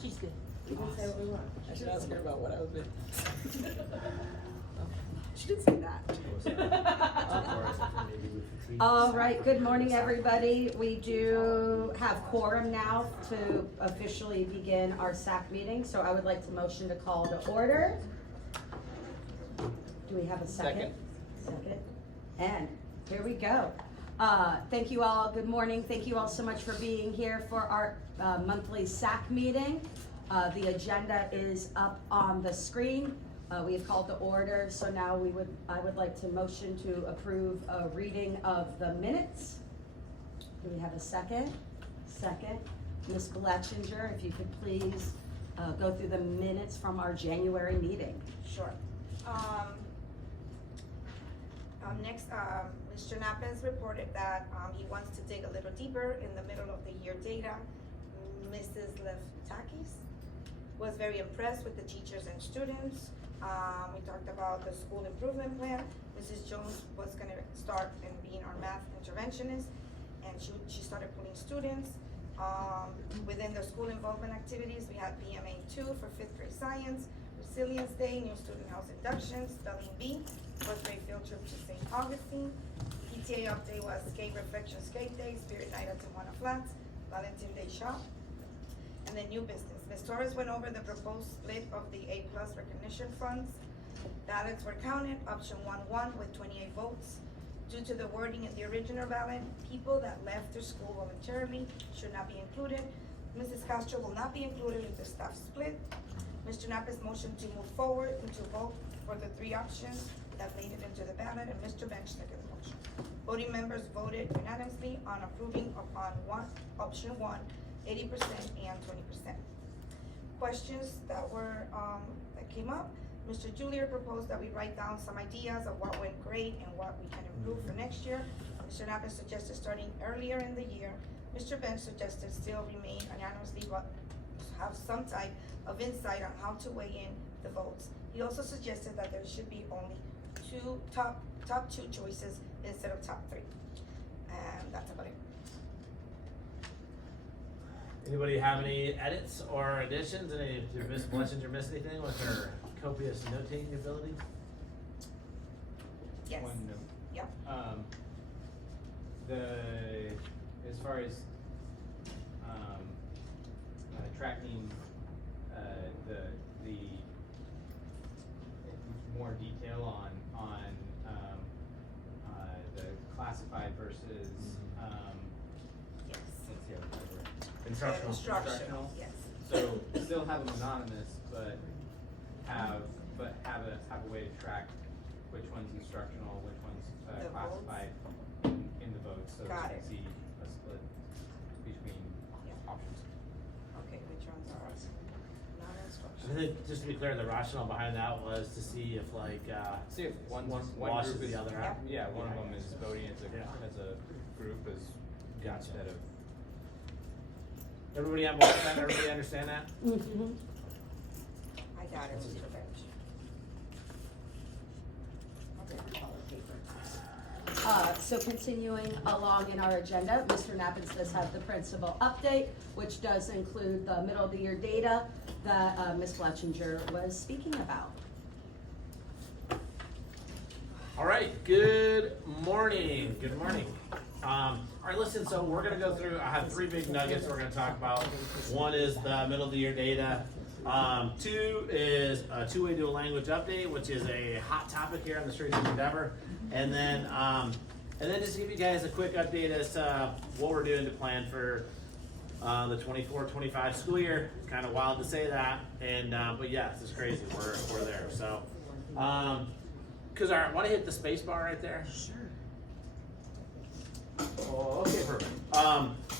She's good. We can say what we want. I should ask her about what I was doing. She didn't say that. All right, good morning, everybody. We do have quorum now to officially begin our SAC meeting, so I would like to motion to call to order. Do we have a second? Second. And here we go. Thank you all. Good morning. Thank you all so much for being here for our monthly SAC meeting. The agenda is up on the screen. We have called to order, so now I would like to motion to approve a reading of the minutes. Do we have a second? Second. Ms. Bletchinger, if you could please go through the minutes from our January meeting. Sure. Next, Mr. Nappens reported that he wants to dig a little deeper in the middle of the year data. Mrs. Leftakis was very impressed with the teachers and students. We talked about the school improvement plan. Mrs. Jones was going to start and being our math interventionist, and she started pulling students. Within the school involvement activities, we had PMA 2 for 5th grade science, Resilience Day, new student house inductions, spelling bee, 4th grade field trip to St. Augustine. PTA update was skate reflection skate day, spirit night at Tijuana Flats, Valentine Day shop. And then new business. Ms. Torres went over the proposed split of the A+ recognition funds. Ballots were counted, option 1-1 with 28 votes. Due to the wording in the original ballot, people that left their school voluntarily should not be included. Mrs. Castro will not be included in the staff split. Mr. Nappa's motion to move forward and to vote for the 3 options that made it into the ballot, and Mr. Bench seconded the motion. Voting members voted unanimously on approving upon option 1, 80% and 20%. Questions that were that came up. Mr. Julier proposed that we write down some ideas of what went great and what we can improve for next year. Mr. Napa suggested starting earlier in the year. Mr. Bench suggested still remain anonymously, but have some type of insight on how to weigh in the votes. He also suggested that there should be only top 2 choices instead of top 3. And that's about it. Anybody have any edits or additions? Did Ms. Bletchinger miss anything with her copious notating ability? Yes. One note. Yep. As far as tracking the more detail on the classified versus Yes. what's the other word? Instructional. Yes. So still have them anonymous, but have a way to track which one's instructional, which one's The classified in the votes, so Got you it. can see a split between Yeah. options. Okay, which ones are I non-instructional? think, just to be clear, the rationale behind that was to see if See if one washes group is, the other out. yeah, one of them is voting as Yeah. a group Gotcha. instead of. Everybody have more sense? Everybody understand that? Mm-hmm. I got it, Mr. Bench. So continuing along in our agenda, Mr. Nappens does have the principal update, which does include the middle of the year data that Ms. Bletchinger was speaking about. All right, good morning. Good morning. All right, listen, so we're gonna go through, I have 3 big nuggets we're gonna talk about. One is the middle of the year data. 2 is a 2-way dual language update, which is a hot topic here on the Streets of Endeavor. And then just to give you guys a quick update as to what we're doing to plan for the 24-25 school year. It's kind of wild to say that, and but yeah, it's just crazy. We're there. So, cause I want to hit the space bar right there. Sure. Oh, okay, perfect.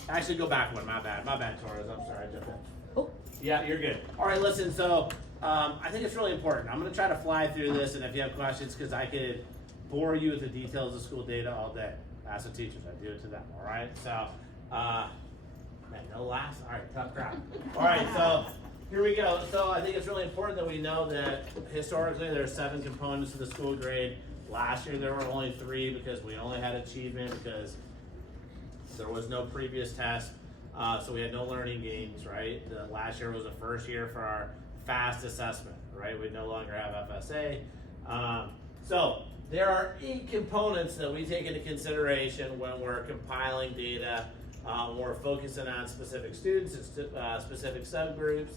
Actually, go back one. My bad, Torres. I'm sorry, I jumped in. Oh. Yeah, you're good. All right, listen. So, I think it's really important. I'm gonna try to fly through this, and if you have questions, because I could bore you with the details of school data all day. Ask the teachers. I do it to them. All right. So, man, no laughs. All right, tough crowd. All right, so here we go. So I think it's really important that we know that historically there are 7 components to the school grade. Last year there were only 3 because we only had achievement because there was no previous test. So we had no learning gains, right? The last year was the first year for our FAST assessment, right? We no longer have FSA. So there are 8 components that we take into consideration when we're compiling data. We're focusing on specific students and specific subgroups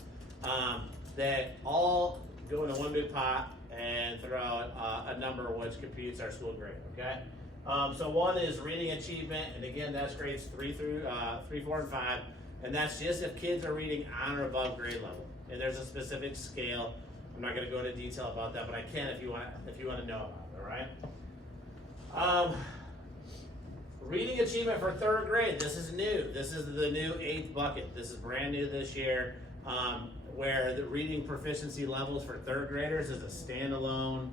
that all go into one big pot and throw out a number which computes our school grade, okay? So one is reading achievement, and again, that's grades 3, 4, and 5, and that's just if kids are reading on or above grade level. And there's a specific scale. I'm not going to go into detail about that, but I can if you want to know about it, all right? Reading achievement for 3rd grade. This is new. This is the new 8th bucket. This is brand new this year, where the reading proficiency levels for 3rd graders is a standalone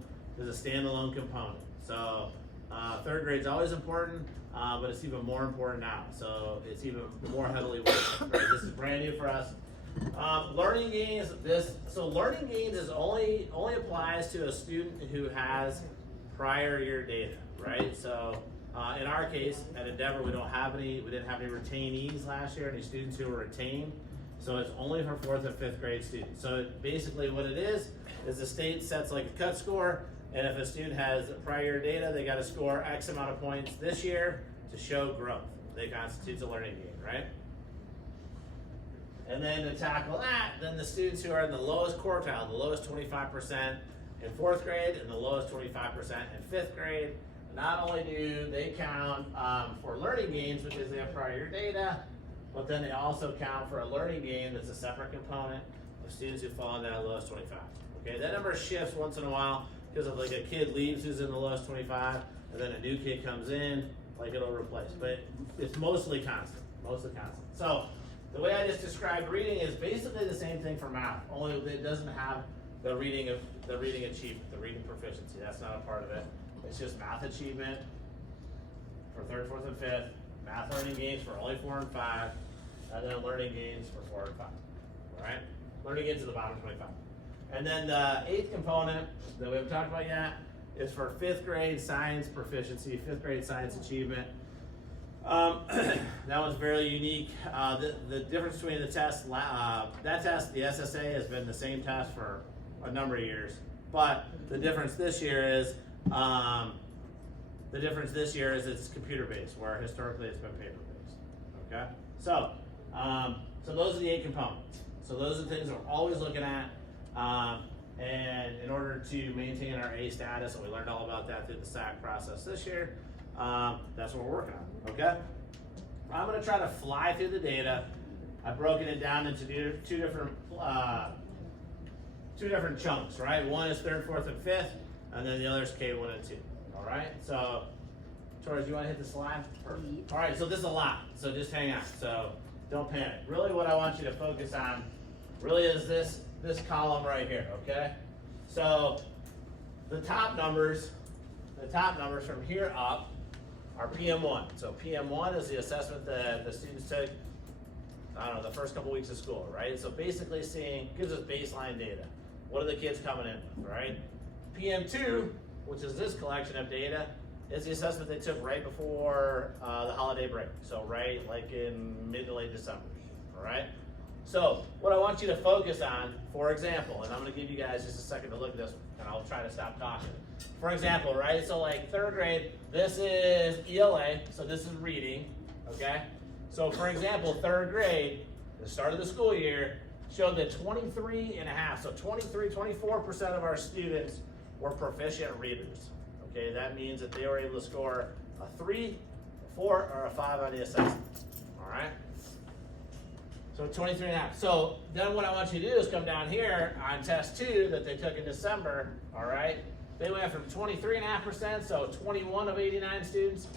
component. So 3rd grade is always important, but it's even more important now. So it's even more heavily weighted. Right? This is brand new for us. Learning gains. Learning gains is only applies to a student who has prior year data, right? So in our case at Endeavor, we didn't have any retainees last year, any students who were retained. So it's only for 4th and 5th grade students. So basically what it is the state sets like a cut score, and if a student has prior year data, they got to score X amount of points this year to show growth. That constitutes a learning gain, right? And then to tackle that, then the students who are in the lowest quartile, the lowest 25% in 4th grade and the lowest 25% in 5th grade, not only do they count for learning gains because they have prior year data, but then they also count for a learning gain that's a separate component of students who fall in that lowest 25. Okay, that number shifts once in a while because if like a kid leaves who's in the lowest 25 and then a new kid comes in, like it'll replace, but it's mostly constant, So the way I just described reading is basically the same thing for math, only it doesn't have the reading achievement, the reading proficiency. That's not a part of it. It's just math achievement for 3rd, 4th, and 5th, math learning gains for only 4 and 5, and then learning gains for 4 and 5. All right? Learning gains at the bottom 25. And then the 8th component that we haven't talked about yet is for 5th grade science proficiency, 5th grade science achievement. That one's very unique. The difference between the tests, that test, the SSA, has been the same test for a number of years, but the difference this year is it's computer-based, where historically it's been paper-based. Okay, so those are the 8 components. So those are the things that we're always looking at, and in order to maintain our A status, and we learned all about that through the SAC process this year. That's what we're working on. Okay, I'm going to try to fly through the data. I've broken it down into two different chunks, right? One is 3rd, 4th, and 5th, and then the other is K1 and 2. All right, so Torres, you want to hit the slide? Perfect. All right, so this is a lot, so just hang on. So don't panic. Really, what I want you to focus on really is this column right here. Okay, so the top numbers from here up are PM1. So PM1 is the assessment that the students took, I don't know, the first couple weeks of school, right? So basically gives us baseline data. What are the kids coming in with, right? PM2, which is this collection of data, is the assessment they took right before the holiday break. So right like in mid to late December, all right? So what I want you to focus on, for example, and I'm gonna give you guys just a second to look at this, and I'll try to stop talking. For example, right, so like 3rd grade, this is ELA, so this is reading, okay? So for example, 3rd grade, the start of the school year, showed that 23.5, so 24% of our students were proficient readers, okay? That means that they were able to score a 3, a 4, or a 5 on the assessment, all right? So 23.5. So then what I want you to do is come down here on test 2 that they took in December, all right? They went from 23.5%, so 21 of 89 students,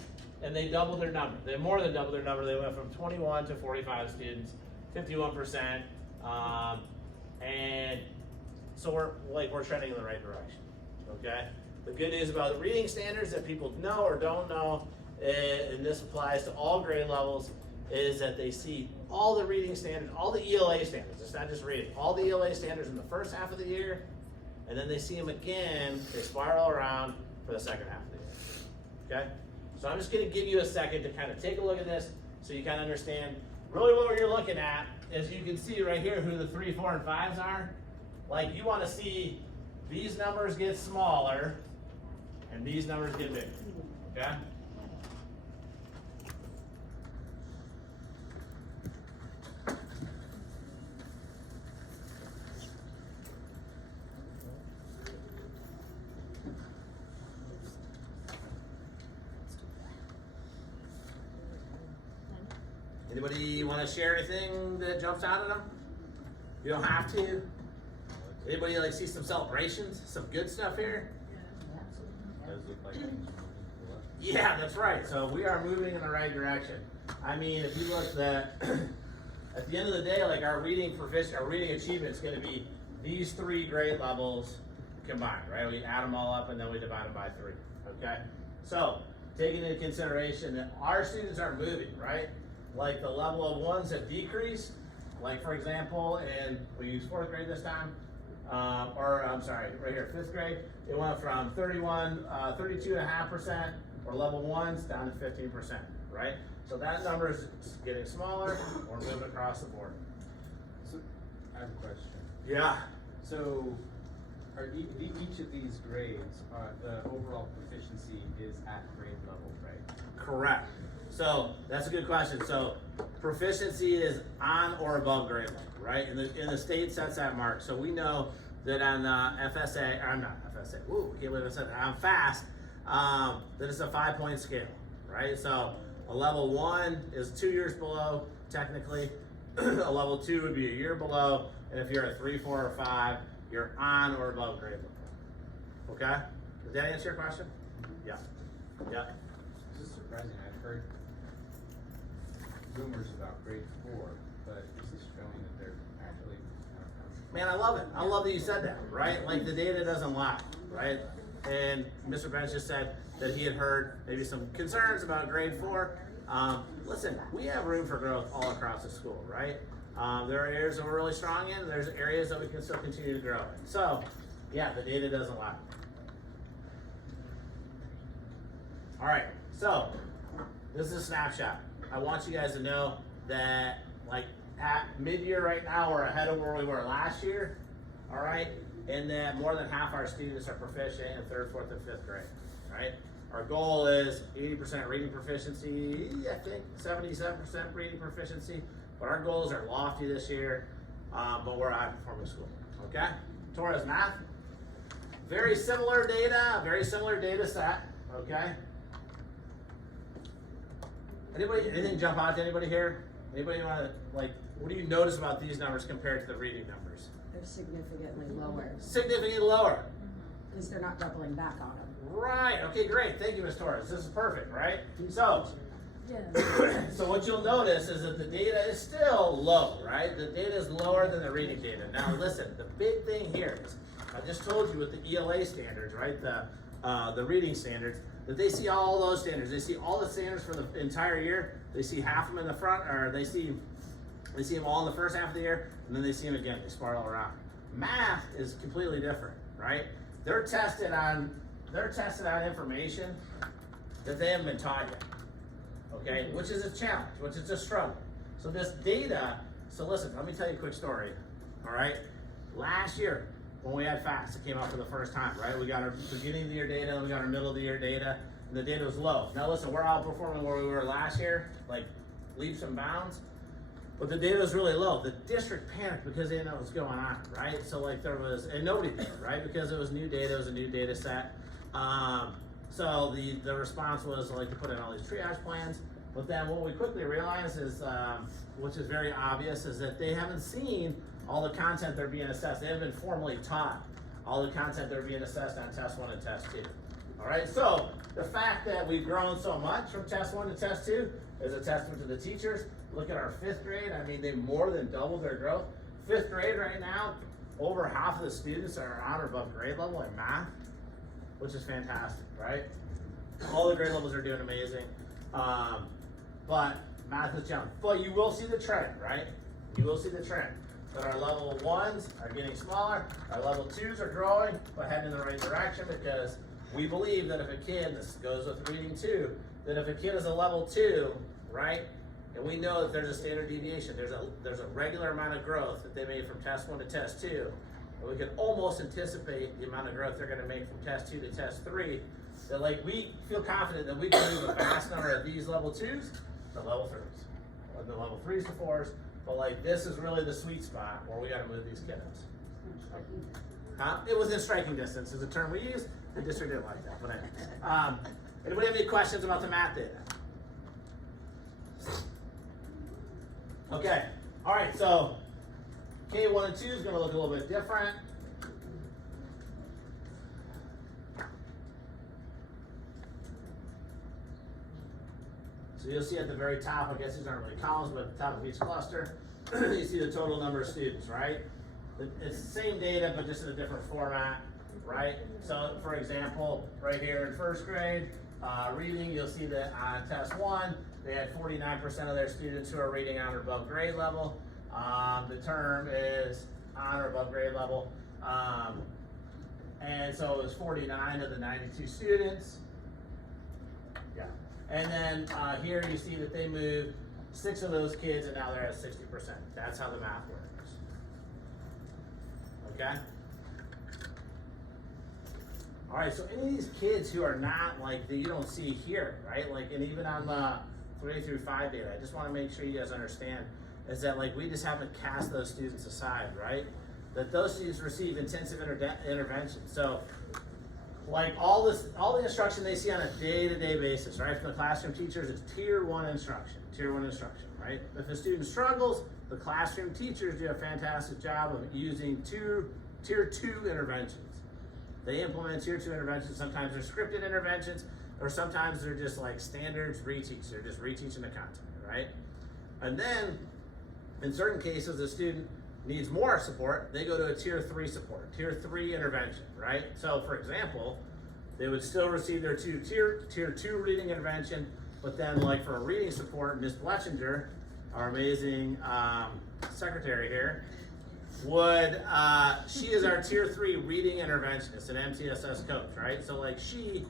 and they doubled their number. They more than doubled their number. They went from 21 to 45 students, 51%, and so we're trending in the right direction, okay? The good news about the reading standards that people know or don't know, and this applies to all grade levels, is that they see all the reading standards, all the ELA standards, it's not just reading, all the ELA standards in the first half of the year, and then they see them again, they spiral around for the second half of the year, okay? So I'm just gonna give you a second to kind of take a look at this so you kind of understand really what you're looking at is you can see right here who the 3, 4, and 5s are. Like you want to see these numbers get smaller and these numbers get bigger, okay? Anybody want to share anything that jumps out at them? You don't have to. Anybody like see some celebrations, some good stuff here? Does look like Yeah, that's right. So we are moving in the right direction. I mean, if you look at at the end of the day, like our reading achievement is going to be these 3 grade levels combined, right? We add them all up and then we divide them by 3. Okay. So taking into consideration that our students are moving, right? Like the level of 1s have decreased. Like for example, and we use 4th grade this time, or I'm sorry, right here, 5th grade, it went from 32.5%, or level 1s down to 15%, right? So that number is getting smaller. We're moving across the board. So, I have a question. Yeah. So, are each of these grades, the overall proficiency is at grade level, right? Correct. So that's a good question. So proficiency is on or above grade level, right? And the state sets that mark. So we know that on FSA, I'm not FSA. Woo, can't believe I said that. On FAST, that it's a 5-point scale, right? So a level 1 is 2 years below, technically. A level 2 would be a year below, and if you're a 3, 4, or 5, you're on or above grade level. Okay? Did that answer your question? Yeah. Yeah. This is surprising. I've heard rumors about grade 4, but this is showing that they're actually. Man, I love it. I love that you said that, right? Like the data doesn't lie, right? And Mr. Bench just said that he had heard maybe some concerns about grade 4. Listen, we have room for growth all across the school, right? There are areas that we're really strong in, and there's areas that we can still continue to grow in. So, yeah, the data doesn't lie. All right, so this is a snapshot. I want you guys to know that, like, at mid-year right now, we're ahead of where we were last year, all right? And that more than half our students are proficient in 3rd, 4th, and 5th grade, right? Our goal is 80% reading proficiency, I think 77% reading proficiency, but our goals are lofty this year, but we're a high-performing school, okay? Torres math, very similar data set, okay? Anything jump out to anybody here? Anybody want to, like, what do you notice about these numbers compared to the reading numbers? They're significantly lower, Significantly lower. because they're not doubling back on them. Right, okay, great. Thank you, Ms. Torres. This is perfect, right? So, so what you'll notice is that the data is still low, right? The data is lower than the reading data. Now listen, the big thing here is, I just told you with the ELA standards, right? The reading standards, that they see all those standards. They see all the standards for the entire year. They see half of them in the front, or they see them all in the first half of the year, and then they see them again. They spiral around. Math is completely different, right? They're tested on information that they haven't been taught yet. Okay, which is a challenge, which is a struggle. So this data. So listen, let me tell you a quick story. All right, last year when we had FAST, it came out for the first time, right? We got our beginning of the year data, and we got our middle of the year data, and the data was low. Now listen, we're outperforming where we were last year, like leaps and bounds, but the data was really low. The district panicked because they didn't know what was going on, right? So like and nobody did, right? Because it was new data, it was a new data set. So the response was like to put in all these triage plans, but then what we quickly realized is, which is very obvious, is that they haven't seen all the content they're being assessed. They haven't been formally taught all the content they're being assessed on test 1 and test 2. All right, so the fact that we've grown so much from test 1 to test 2 is a testament to the teachers. Look at our 5th grade. I mean, they more than doubled their growth. 5th grade right now, over half of the students are on or above grade level in math, which is fantastic, right? All the grade levels are doing amazing. But math is challenging. But you will see the trend, right? You will see the trend. That our level 1s are getting smaller, our level 2s are growing, but heading in the right direction, because we believe that if a kid, this goes with reading too, that if a kid is a level 2, right, and we know that there's a standard deviation. There's a regular amount of growth that they made from test 1 to test 2, and we can almost anticipate the amount of growth they're going to make from test 2 to test 3. That like we feel confident that we can move a vast number of these level 2s to level 3s, or the level 3s to 4s. But like this is really the sweet spot where we got to move these kiddos. It was in striking distance is a term we use. The district didn't like that, but anyway. Anybody have any questions about the math data? Okay, all right, so K1 and 2 is going to look a little bit different. So you'll see at the very top, I guess these aren't really columns, but at the top of each cluster, you see the total number of students, right? It's the same data, but just in a different format, right? So for example, right here in first grade, reading, you'll see that on test 1, they had 49% of their students who are reading on or above grade level. The term is on or above grade level. And so it was 49 of the 92 students. Yeah. And then here you see that they moved 6 of those kids and now they're at 60%. That's how the math works. Okay? All right, so any of these kids who are not like that you don't see here, right? Like, and even on the 3 through 5 data, I just want to make sure you guys understand is that like we just haven't cast those students aside, right? That those students receive intensive intervention. So like all the instruction they see on a day-to-day basis, right? From the classroom teachers, it's tier 1 instruction, right? If a student struggles, the classroom teachers do a fantastic job of using tier 2 interventions. They implement tier 2 interventions. Sometimes they're scripted interventions, or sometimes they're just like standards reteach. They're just reteaching the content, right? And then in certain cases, the student needs more support, they go to a tier 3 support, tier 3 intervention, right? So for example, they would still receive their tier 2 reading intervention, but then like for a reading support, Ms. Bletchinger, our amazing secretary here, she is our tier 3 reading interventionist, an MTSS coach, right? So like she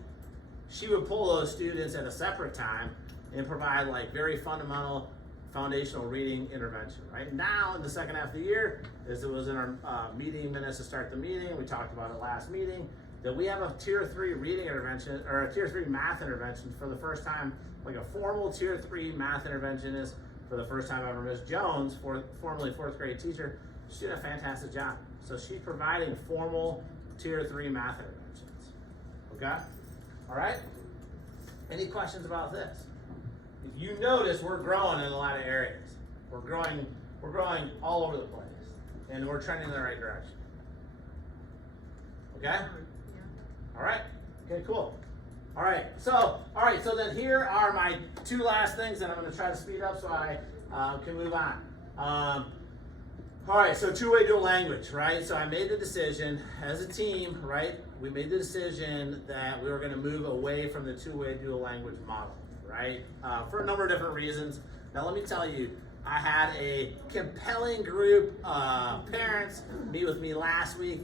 would pull those students at a separate time and provide like very fundamental foundational reading intervention, right? Now in the second half of the year, as it was in our minutes to start the meeting, we talked about it last meeting, that we have a tier 3 reading intervention, or a tier 3 math intervention for the first time, like a formal tier 3 math interventionist for the first time ever. Ms. Jones, formerly 4th grade teacher, she did a fantastic job. So she's providing formal tier 3 math interventions, okay? All right? Any questions about this? If you notice, we're growing in a lot of areas. We're growing all over the place, and we're trending in the right direction. Okay? All right. Okay, cool. All right. So then here are my 2 last things that I'm going to try to speed up so I can move on. All right. So two-way dual language, right? So I made the decision as a team, right? We made the decision that we were going to move away from the two-way dual language model. Right? For a number of different reasons. Now let me tell you, I had a compelling group of parents meet with me last week.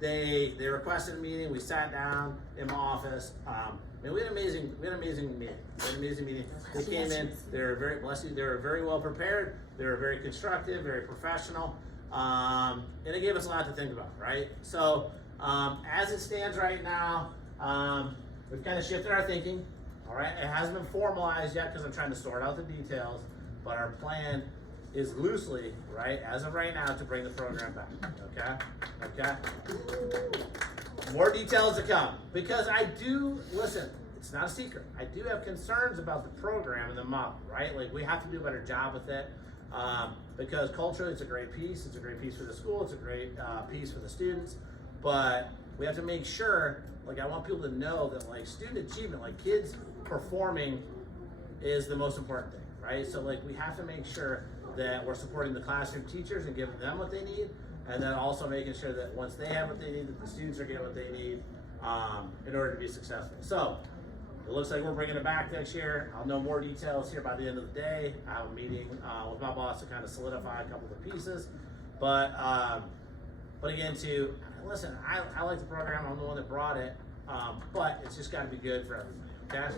They requested a meeting. We sat down in my office. We had an amazing meeting. They came in. They were very blessed. They were very well prepared. They were very constructive, very professional, and it gave us a lot to think about. Right? So as it stands right now, we've kind of shifted our thinking. All right, it hasn't been formalized yet because I'm trying to sort out the details, but our plan is loosely, right, as of right now, to bring the program back, okay? More details to come, because listen, it's not a secret, I do have concerns about the program and the model, right? Like, we have to do a better job with it, because culturally it's a great piece for the school, it's a great piece for the students, but we have to make sure, like, I want people to know that, like, student achievement, like, kids performing is the most important thing, right? So, like, we have to make sure that we're supporting the classroom teachers and giving them what they need, and then also making sure that once they have what they need, that the students are getting what they need in order to be successful. So, it looks like we're bringing it back next year. I'll know more details here by the end of the day. I have a meeting with my boss to kind of solidify a couple of the pieces, but again, listen, I like the program. I'm the one that brought it, but it's just got to be good for everybody, okay?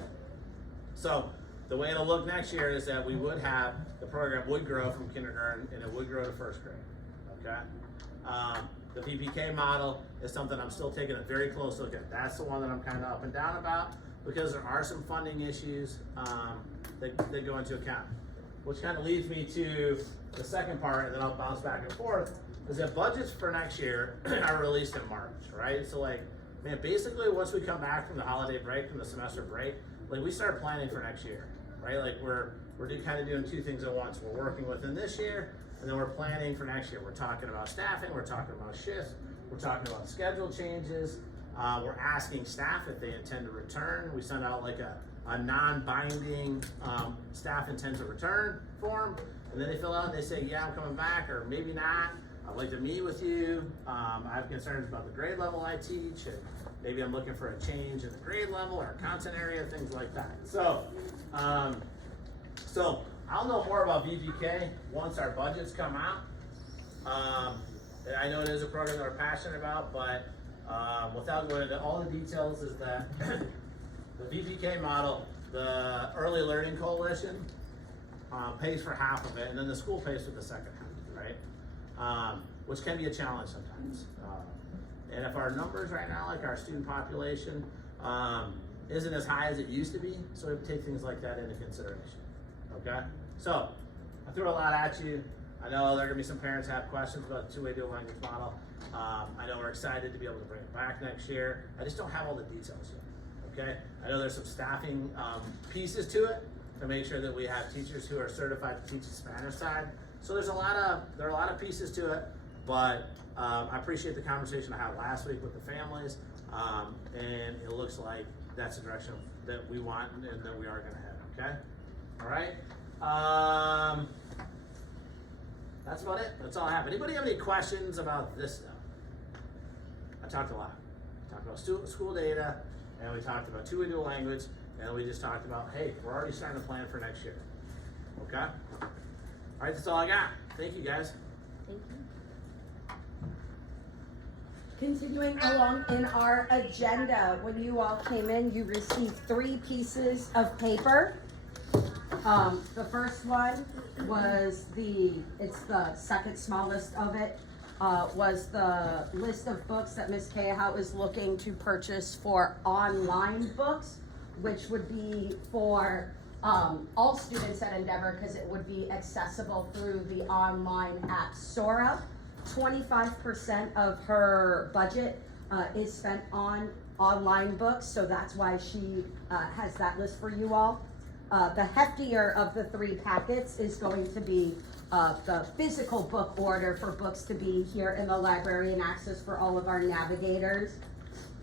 So the way it'll look next year is that we would have, the program would grow from kindergarten and it would grow to first grade, okay? The VPK model is something I'm still taking a very close look at. That's the one that I'm kind of up and down about because there are some funding issues that go into account. Which kind of leads me to the second part, and then I'll bounce back and forth, is that budgets for next year are released in March, right? So like, man, basically once we come back from the holiday break, from the semester break, like we start planning for next year, right? Like we're kind of doing two things at once. We're working within this year, and then we're planning for next year. We're talking about staffing, we're talking about shifts, we're talking about schedule changes, we're asking staff if they intend to return. We send out like a non-binding staff intend to return form, and then they fill out and they say, yeah, I'm coming back, or maybe not. I'd like to meet with you. I have concerns about the grade level I teach, and maybe I'm looking for a change in the grade level or content area, things like that. So I'll know more about VPK once our budgets come out. I know it is a program that we're passionate about, but without going into all the details, is that the VPK model, the Early Learning Coalition pays for half of it, and then the school pays for the second half, right? Which can be a challenge sometimes. And if our numbers right now, like our student population, isn't as high as it used to be, so we have to take things like that into consideration, okay? So, I threw a lot at you. I know there are gonna be some parents that have questions about the two-way dual language model. I know we're excited to be able to bring it back next year. I just don't have all the details yet, okay? I know there's some staffing pieces to it to make sure that we have teachers who are certified to teach the Spanish side. So there are a lot of pieces to it, but I appreciate the conversation I had last week with the families, and it looks like that's the direction that we want and that we are gonna head, okay? All right, that's about it. That's all I have. Anybody have any questions about this stuff? I talked a lot. I talked about school data, and we talked about two-way dual language, and we just talked about, hey, we're already starting to plan for next year, okay? All right, that's all I got. Thank you, guys. Thank you. Continuing along in our agenda, when you all came in, you received 3 pieces of paper. The first one was it's the second smallest of it, was the list of books that Ms. Cahill is looking to purchase for online books, which would be for all students at Endeavor because it would be accessible through the online app Sora. 25% of her budget is spent on online books, so that's why she has that list for you all. The heftier of the 3 packets is going to be the physical book order for books to be here in the library and access for all of our navigators.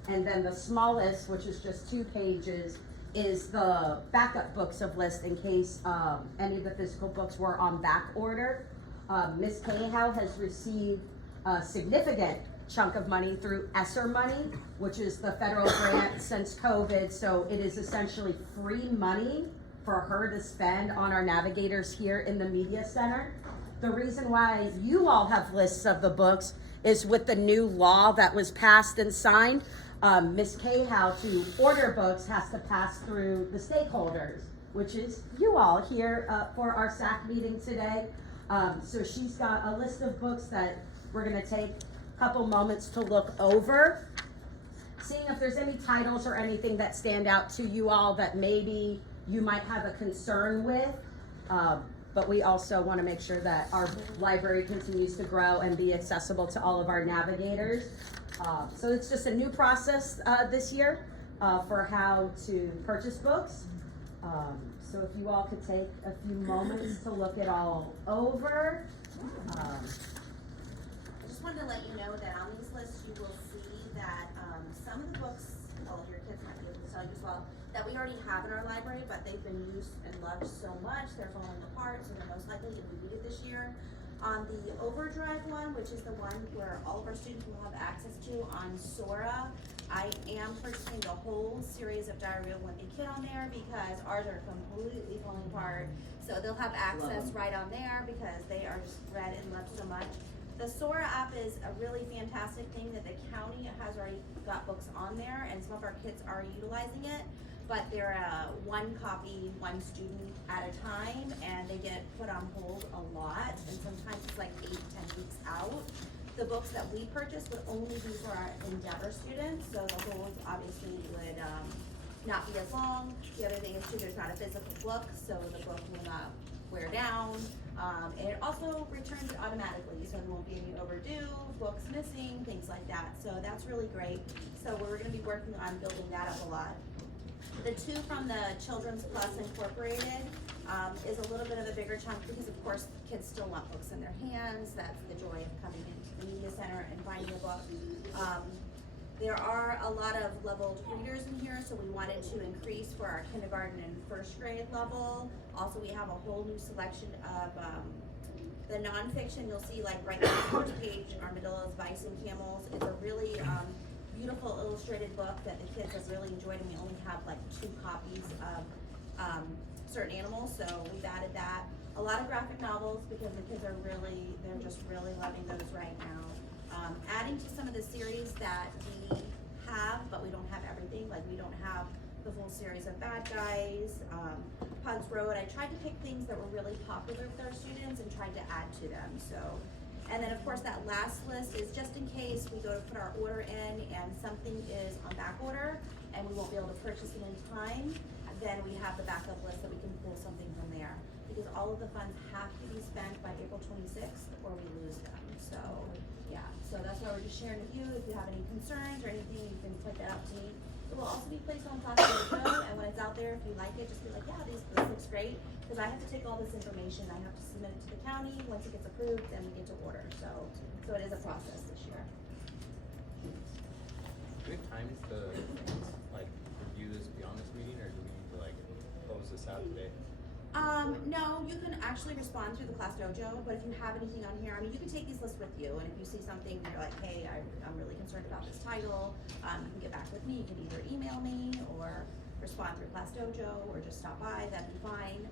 And then the smallest, which is just 2 pages, is the backup books of list in case any of the physical books were on back order. Ms. Cahill has received a significant chunk of money through ESSER money, which is the federal grant since COVID, so it is essentially free money for her to spend on our navigators here in the media center. The reason why you all have lists of the books is with the new law that was passed and signed, Ms. Cahill to order books has to pass through the stakeholders, which is you all here for our SAC meeting today. So she's got a list of books that we're gonna take a couple moments to look over, seeing if there's any titles or anything that stand out to you all that maybe you might have a concern with. But we also want to make sure that our library continues to grow and be accessible to all of our navigators. So it's just a new process this year for how to purchase books. So if you all could take a few moments to look it all over. I just wanted to let you know that on these lists you will see that some of the books, all of your kids might be able to tell you as well, that we already have in our library, but they've been used and loved so much, they're falling apart, so they're most likely to be needed this year. On the Overdrive one, which is the one where all of our students will have access to on Sora, I am purchasing the whole series of Diary of a Wimpy Kid on there because ours are completely falling apart. So they'll have access right on there because they are just read and loved so much. The Sora app is a really fantastic thing that the county has already got books on there, and some of our kids are utilizing it. But they're one copy, one student at a time, and they get put on hold a lot, and sometimes it's like 8, 10 weeks out. The books that we purchase would only be for our Endeavor students, so the holds obviously would not be as long. The other thing is too, there's not a physical book, so the book will not wear down. And it also returns it automatically, so there won't be any overdue, books missing, things like that. So that's really great. So we're gonna be working on building that up a lot. The two from the Children's Plus Incorporated is a little bit of a bigger chunk because of course kids still want books in their hands. That's the joy of coming into the media center and finding a book. There are a lot of leveled readers in here, so we wanted to increase for our kindergarten and first grade level. Also, we have a whole new selection of the nonfiction. You'll see like right on the first page, Armadillos, Bison, Camels. It's a really beautiful illustrated book that the kids have really enjoyed, and we only have like 2 copies of certain animals, so we've added that. A lot of graphic novels because the kids are they're just really loving those right now. Adding to some of the series that we have, but we don't have everything. Like we don't have the full series of Bad Guys, Pugs Road. I tried to pick things that were really popular with our students and tried to add to them. So, and then of course that last list is just in case we go to put our order in and something is on back order and we won't be able to purchase it in time, then we have the backup list that we can pull something from there. Because all of the funds have to be spent by April 26th or we lose them. So, yeah, so that's why we're just sharing with you. If you have any concerns or anything, you can put that out to me. It will also be placed on Class Dojo, and when it's out there, if you like it, just be like, yeah, this looks great. Because I have to take all this information, I have to submit it to the county. Once it gets approved, then we get to order. So it is a process this year. Do we have time to like review this beyond this meeting, or do we need to like close this out today? No, you can actually respond through the Class Dojo, but if you have anything on here, I mean, you can take these lists with you, and if you see something, you're like, hey, I'm really concerned about this title, you can get back with me. You can either email me or respond through Class Dojo or just stop by, that'd be fine.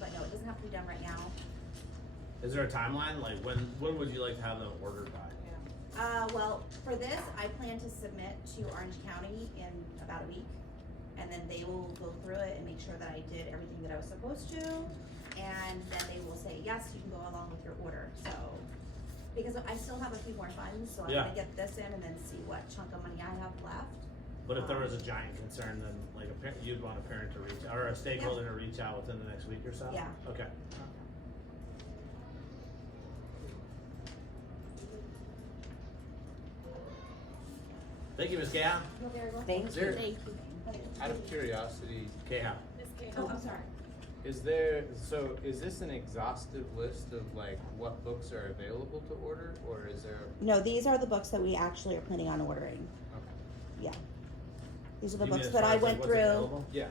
But no, it doesn't have to be done right now. Is there a timeline? Like when would you like to have them ordered by? Well, for this, I plan to submit to Orange County in about a week. And then they will go through it and make sure that I did everything that I was supposed to. And then they will say, yes, you can go along with your order. So, because I still have a few more funds, so I'm gonna get this in and then see what chunk of money I have left. But if there was a giant concern, then like you'd want a parent to reach, or a stakeholder to reach out within the next week or so? Yeah. Okay. Thank you, Ms. Gaya. You're very welcome. Thank you. Thank you. Out of curiosity, Gaya. Oh, I'm sorry. is this an exhaustive list of like what books are available to order, or is there? No, these are the books that we actually are planning on ordering. Okay. Yeah. These are the You mean books as that far I as, like, went what's through. available? Yeah.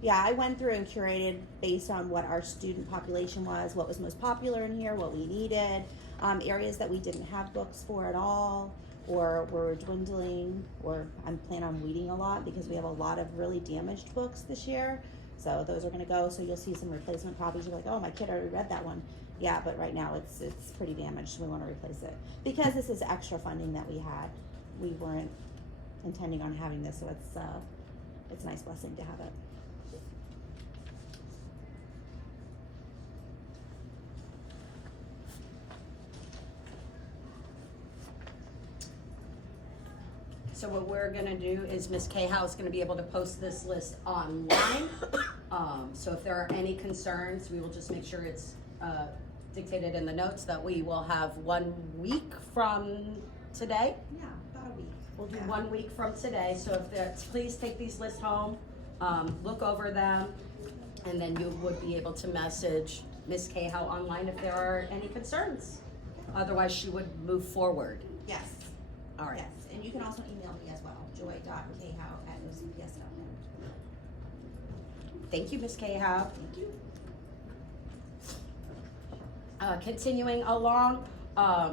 Yeah, I went through and curated based on what our student population was, what was most popular in here, what we needed, areas that we didn't have books for at all, or were dwindling, or I'm planning on weeding a lot because we have a lot of really damaged books this year. So those are gonna go, so you'll see some replacement copies. You're like, oh, my kid already read that one. Yeah, but right now it's pretty damaged, so we wanna replace it. Because this is extra funding that we had. We weren't intending on having this, so it's a nice blessing to have it. So what we're gonna do is Ms. Cahow is gonna be able to post this list online. So if there are any concerns, we will just make sure it's dictated in the notes that we will have 1 week from today. Yeah, about a week. We'll do Yeah. 1 week from today, so if there's, please take these lists home, look over them, and then you would be able to message Ms. Cahow online if there are any concerns. Otherwise, she would move forward. Yes. All right. Yes, and you can also email me as well, joy.cahow@ocps.net. Thank you, Ms. Cahow. Thank you. Continuing along,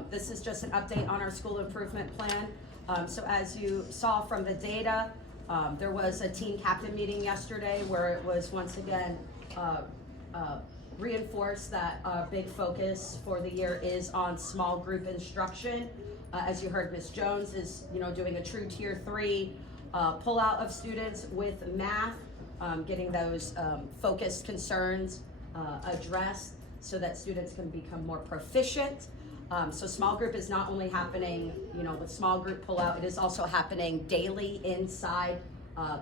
this is just an update on our school improvement plan. So as you saw from the data, there was a team captain meeting yesterday where it was once again reinforce that a big focus for the year is on small group instruction. As you heard, Ms. Jones is, doing a true tier 3 pullout of students with math, getting those focused concerns addressed so that students can become more proficient. So small group is not only happening, with small group pullout, it is also happening daily inside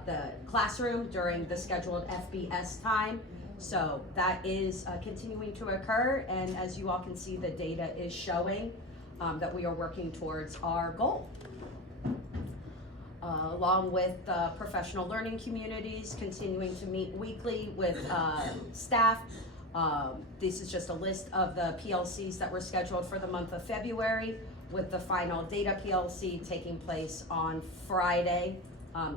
the classroom during the scheduled FBS time. So that is continuing to occur, and as you all can see, the data is showing that we are working towards our goal. Along with professional learning communities, continuing to meet weekly with staff. This is just a list of the PLCs that were scheduled for the month of February, with the final data PLC taking place on Friday,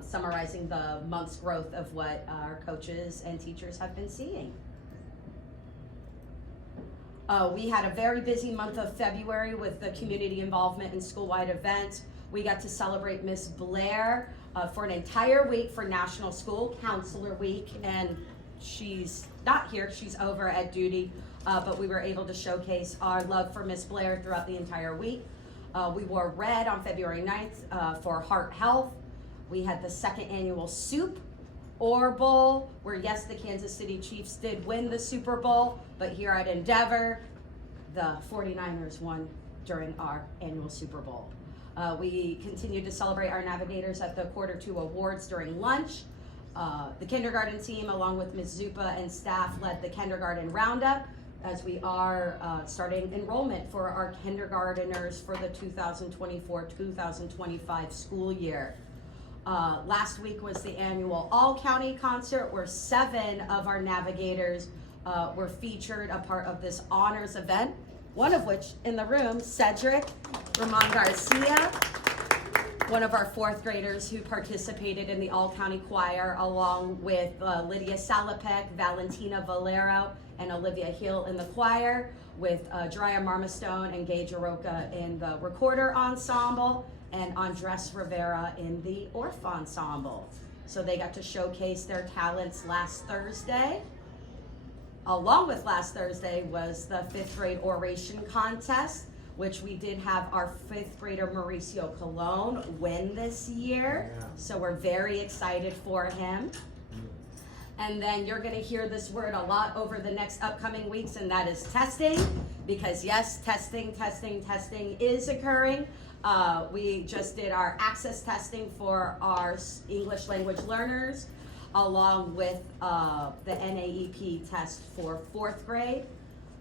summarizing the month's growth of what our coaches and teachers have been seeing. We had a very busy month of February with the community involvement in school-wide events. We got to celebrate Miss Blair for an entire week for National School Counselor Week, and she's not here, she's over at duty, but we were able to showcase our love for Miss Blair throughout the entire week. We wore red on February 9th for Heart Health. We had the 2nd annual Soup or Bowl, where yes, the Kansas City Chiefs did win the Super Bowl, but here at Endeavor, the 49ers won during our annual Super Bowl. We continued to celebrate our navigators at the Q2 awards during lunch. The kindergarten team, along with Ms. Zupa and staff, led the kindergarten roundup as we are starting enrollment for our kindergarteners for the 2024-2025 school year. Last week was the annual all-county concert where 7 of our navigators were featured, a part of this honors event, one of which in the room, Cedric Ramon Garcia, one of our 4th graders who participated in the all-county choir, along with Lydia Salopek, Valentina Valero, and Olivia Hill in the choir, with Drya Marmastone and Gay Jaroka in the recorder ensemble, and Andres Rivera in the Orff ensemble. So they got to showcase their talents last Thursday. Along with last Thursday was the 5th grade oration contest, which we did have our 5th grader Mauricio Colon win this year. Yeah. So we're very excited for him. And then you're gonna hear this word a lot over the next upcoming weeks, and that is testing, because yes, testing is occurring. We just did our access testing for our English language learners, along with the NAEP test for 4th grade.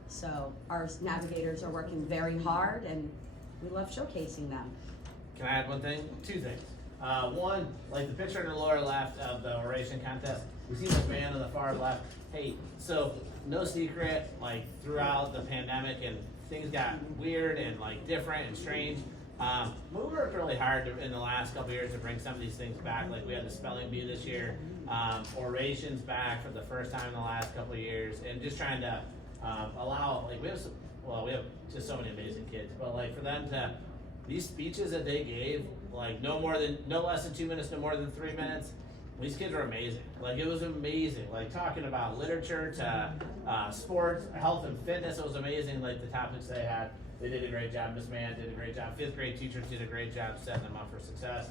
So our navigators are working very hard, and we love showcasing them. Can I add one thing? 2 things. One, like the picture in the lower left of the oration contest, we see this man on the far left. Hey, so no secret, like throughout the pandemic and things got weird and like different and strange. We worked really hard in the last couple of years to bring some of these things back. Like we had the spelling bee this year, orations back for the first time in the last couple of years, and just trying to allow, like we have just so many amazing kids, but like for them to, these speeches that they gave, like no less than 2 minutes, no more than 3 minutes. These kids are amazing. Like it was amazing. Like talking about literature to sports, health and fitness. It was amazing. Like the topics they had. They did a great job. Miss Mann did a great job. 5th grade teachers did a great job setting them up for success.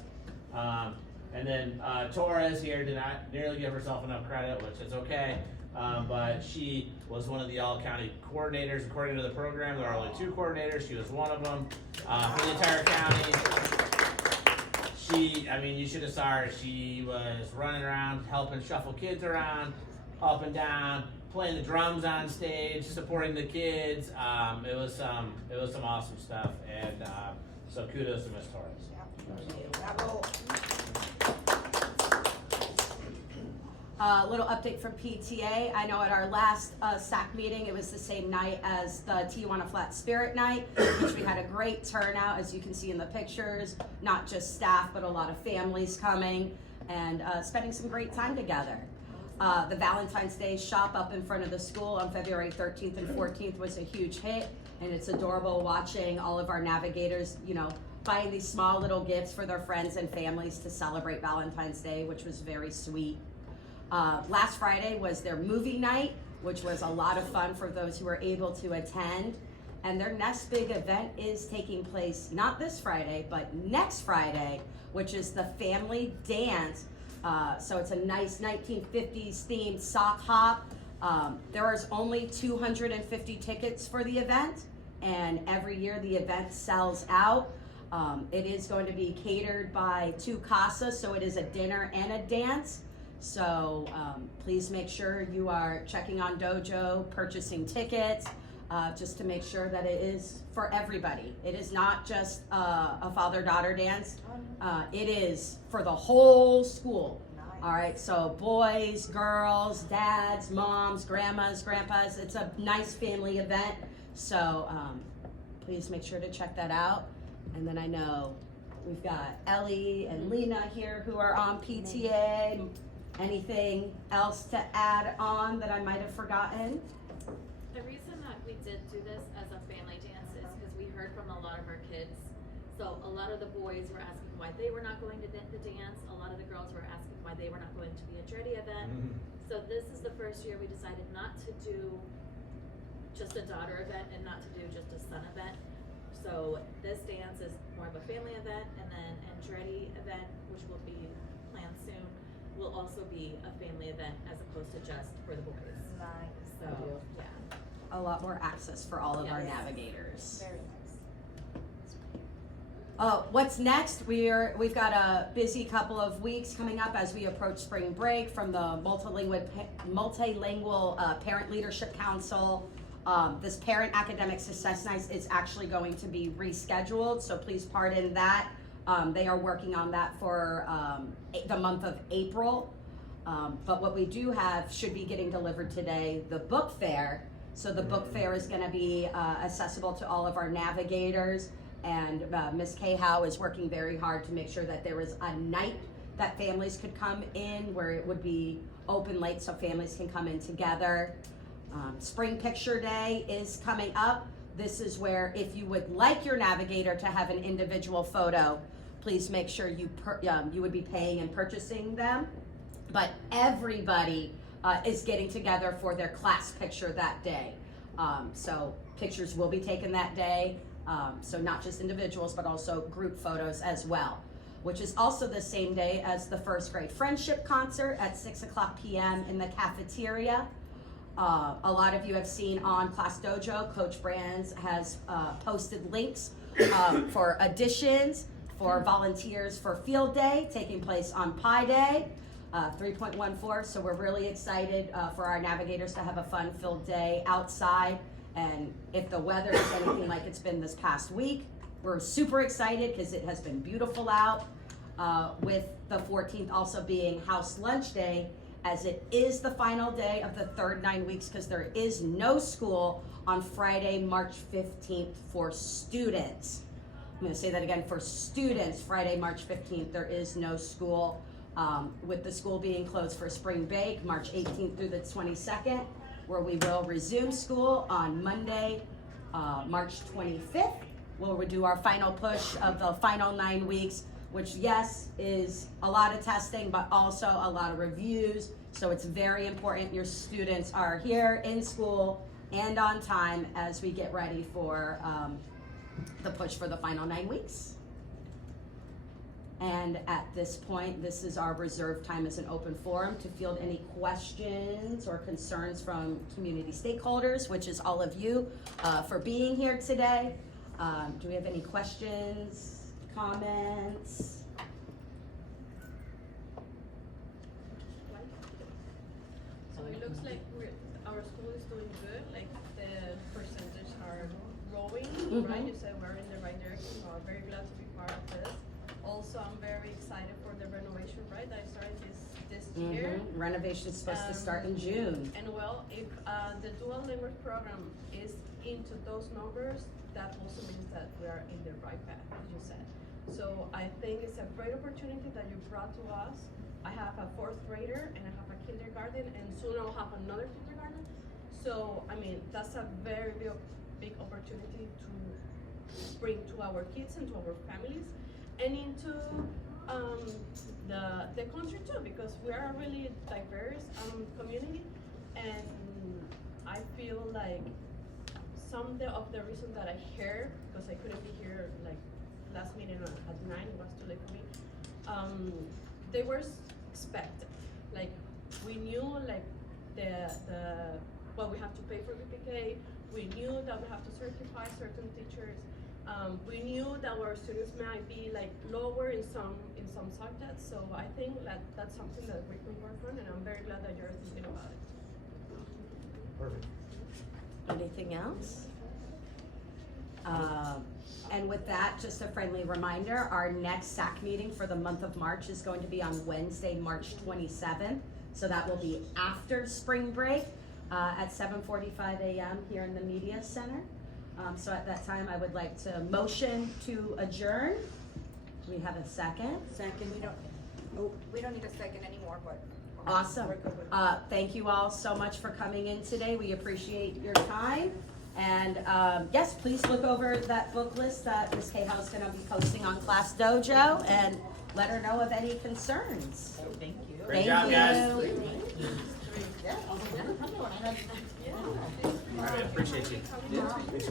And then Torres here did not nearly give herself enough credit, which is okay. But she was one of the all-county coordinators according to the program. There are only 2 coordinators. She was one of them for the entire county. You should have saw her. She was running around, helping shuffle kids around, up and down, playing the drums on stage, supporting the kids. It was some awesome stuff, and so kudos to Ms. Torres. Little update from PTA. I know at our last SAC meeting, it was the same night as the Tijuana Flat Spirit Night, which we had a great turnout, as you can see in the pictures. Not just staff, but a lot of families coming and spending some great time together. The Valentine's Day shop up in front of the school on February 13th and 14th was a huge hit, and it's adorable watching all of our navigators, buying these small little gifts for their friends and families to celebrate Valentine's Day, which was very sweet. Last Friday was their movie night, which was a lot of fun for those who were able to attend. And their next big event is taking place not this Friday, but next Friday, which is the family dance. So it's a nice 1950s themed sock hop. There is only 250 tickets for the event, and every year the event sells out. It is going to be catered by two casas, so it is a dinner and a dance. So please make sure you are checking on Dojo, purchasing tickets, just to make sure that it is for everybody. It is not just a father-daughter dance. It is for the whole school. All right, so boys, girls, dads, moms, grandmas, grandpas. It's a nice family event. So please make sure to check that out. And then I know we've got Ellie and Lena here who are on PTA. Anything else to add on that I might have forgotten? The reason that we did do this as a family dance is because we heard from a lot of our kids. So a lot of the boys were asking why they were not going to the dance. A lot of the girls were asking why they were not going to the Andretti event. So this is the first year we decided not to do just a daughter event and not to do just a son event. So this dance is more of a family event, and then Andretti event, which will be planned soon, will also be a family event as opposed to just for the boys. Nice. So, yeah. A lot more access for all of our Yes. navigators. Very nice. What's next? We've got a busy couple of weeks coming up as we approach spring break from the multilingual Parent Leadership Council. This Parent Academic Success Night is actually going to be rescheduled, so please pardon that. They are working on that for the month of April. But what we do have should be getting delivered today, the book fair. So the book fair is going to be accessible to all of our navigators. And Ms. Cahow is working very hard to make sure that there is a night that families could come in where it would be open late so families can come in together. Spring Picture Day is coming up. This is where if you would like your navigator to have an individual photo, please make sure you would be paying and purchasing them. But everybody is getting together for their class picture that day. So pictures will be taken that day. So not just individuals, but also group photos as well, which is also the same day as the first grade friendship concert at 6:00 p.m. in the cafeteria. A lot of you have seen on Class Dojo, Coach Brands has posted links for additions, for volunteers for Field Day taking place on Pi Day, 3.14. So we're really excited for our navigators to have a fun-filled day outside. And if the weather is anything like it's been this past week, we're super excited because it has been beautiful out, with the 14th also being House Lunch Day, as it is the final day of the third 9 weeks because there is no school on Friday, March 15th for students. I'm going to say that again, for students, Friday, March 15th, there is no school, with the school being closed for spring break, March 18th through the 22nd. Where we will resume school on Monday, March 25th, where we do our final push of the final 9 weeks, which yes, is a lot of testing, but also a lot of reviews. So it's very important your students are here in school and on time as we get ready for the push for the final 9 weeks. And at this point, this is our reserved time as an open forum to field any questions or concerns from community stakeholders, which is all of you, for being here today. Do we have any questions, comments? So it looks like our school is doing good, like the percentages are growing, right? You said we're in the right direction, so I'm very glad to be part of this. Also, I'm very excited for the renovation, right, that started this year. Renovation's supposed to start in June. And well, if the dual language program is into those numbers, that also means that we are in the right path, as you said. So I think it's a great opportunity that you brought to us. I have a 4th grader and I have a kindergarten, and soon I'll have another kindergarten. So, I mean, that's a very big opportunity to bring to our kids and to our families. And into the country too, because we are a really diverse community. And I feel like some of the reason that I hear, because I couldn't be here like last meeting at 9, it was too late for me. They were expected, like we knew like the well, we have to pay for VPK. We knew that we have to certify certain teachers. We knew that our students might be like lower in some subjects. So I think that that's something that we can work on, and I'm very glad that you're thinking about it. Perfect. Anything else? And with that, just a friendly reminder, our next SAC meeting for the month of March is going to be on Wednesday, March 27th. So that will be after spring break at 7:45 a.m. here in the Media Center. So at that time, I would like to motion to adjourn. Do we have a second? Second. We don't need a second anymore, but. Awesome. We're good with Thank you all so much for coming in today. We appreciate your time. And yes, please look over that book list that Ms. Cahill is going to be posting on Class Dojo and let her know of any concerns. Thank you. Great Thank job, guys. you. All right, appreciate you.